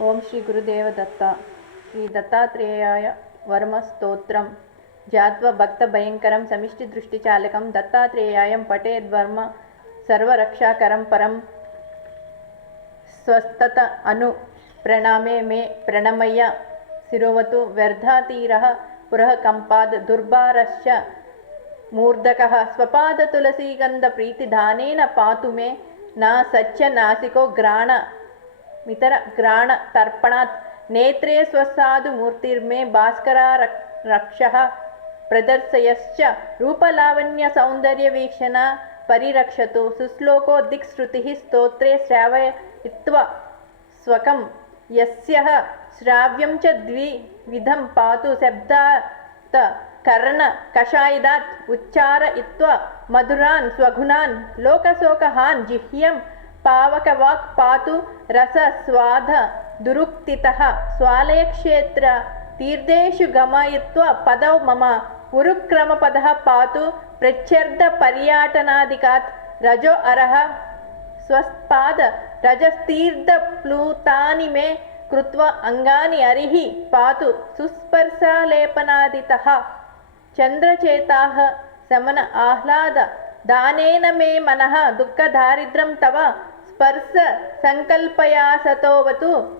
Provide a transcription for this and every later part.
ఓం శ్రీ గురుదేవ దత్త శ్రీ దత్తాత్రేయాయ వర్మ స్తోత్రం జాత్వ భక్త భయంకరం సమిష్టి దృష్టి చాలకం దత్తాత్రేయాయం పటే ధర్మ సర్వరక్షాకరం పరం స్వస్థత అను ప్రణామే మే ప్రణమయ్య శిరోవతు వ్యర్థాతీర పురః కంపాద్ దుర్భారశ్చ మూర్ధక స్వపాద తులసీగంధ ప్రీతిధానేన పాతు మే నా సచ్చ నాసికో గ్రాణ మితర గ్రాణ తర్పణాత్ నేత్రే స్వసాధు మూర్తిర్మే భాస్కర రక్ష ప్రదర్శయశ్చ రూపలావణ్య సౌందర్య వీక్షణ పరిరక్షతు సుశ్లోకో దిక్శ్రుతి స్తోత్రే శ్రావయిత్వ స్వకం యస్య శ్రావ్యం చ ద్విధం పాతు శబ్దాత్ కర్ణ కషాయిదాత్ ఉచ్చార ఇత్వ మధురాన్ స్వగుణాన్ లోకశోకహాన్ జిహ్యం पावकवाक् पातु रसस्वाद दुरुक्तितः स्वालयक्षेत्र तीर्थेषु गमयित्वा पदौ मम उरुक्रमपदः पातु प्रच्छर्दपर्याटनादिकात् रजो अरः स्वस्पाद रजस्तीर्थप्लूतानि मे कृत्वा अङ्गानि हरिः पातु सुस्पर्शालेपनादितः चन्द्रचेताः समन आह्लाद दानेन मे मनः दुःखदारिद्र्यं तव స్పర్శ సంకల్పయాసతోవతు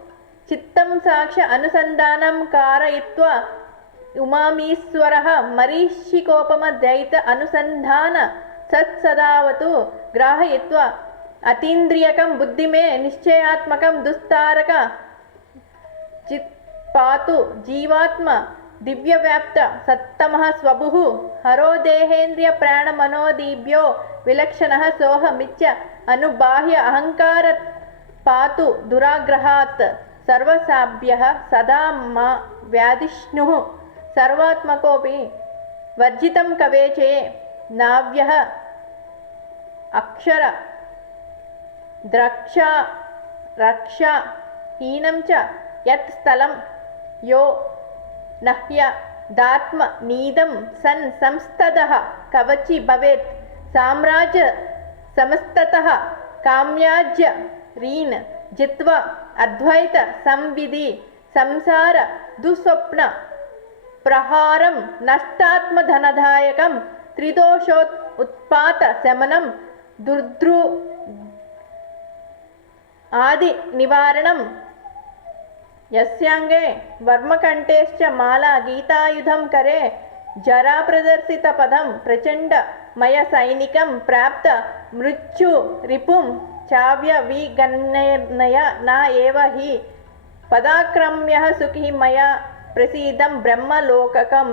చిత్తం సాక్ష అనుసంధానం కారయిత్వ ఉమామీశ్వర మరీషికోపమద్వైత అనుసంధాన సత్సదావతు గ్రాహయిత్వ. అతీంద్రియకం బుద్ధిమే నిశ్చయాత్మకం దుస్తారక. చిత్ పాతు జీవాత్మ पातु जीवात्म दिव्यव्याप्त सत्तमः स्वभुः हरो देहेन्द्रियप्राणमनोदीभ्यो विलक्षणः सोऽहमिच्च अनुबाह्य अहङ्कार पातु दुराग्रहात् सर्वसाभ्यः सदा मा व्याधिष्णुः सर्वात्मकोऽपि वर्जितं कवेचे नाव्यः अक्षर द्रक्षा रक्षा हीनं च यत् स्थलं यो నహ్య దాత్మ నీదం సన్ సంస్థద కవచి భవేత్ సామ్రాజ్య సమస్తత కామ్యాజ్య రీన్ జిత్వ అద్వైత సంవిధి సంసార దుస్వప్న ప్రహారం నష్టాత్మధనదాయకం త్రిదోషోత్ ఉత్పాత శమనం దుర్ద్రు ఆది నివారణం యస్యాంగే వర్మకంఠేశ్చ మాలా గీతాయుధం కరే. జరా ప్రదర్శిత పదం ప్రచండ మయ సైనికం ప్రాప్త మృత్యు రిపుం చావ్య విగణనయ నా ఏవ హి. పదాక్రమ్య సుఖి మయ ప్రసీదం బ్రహ్మలోకకం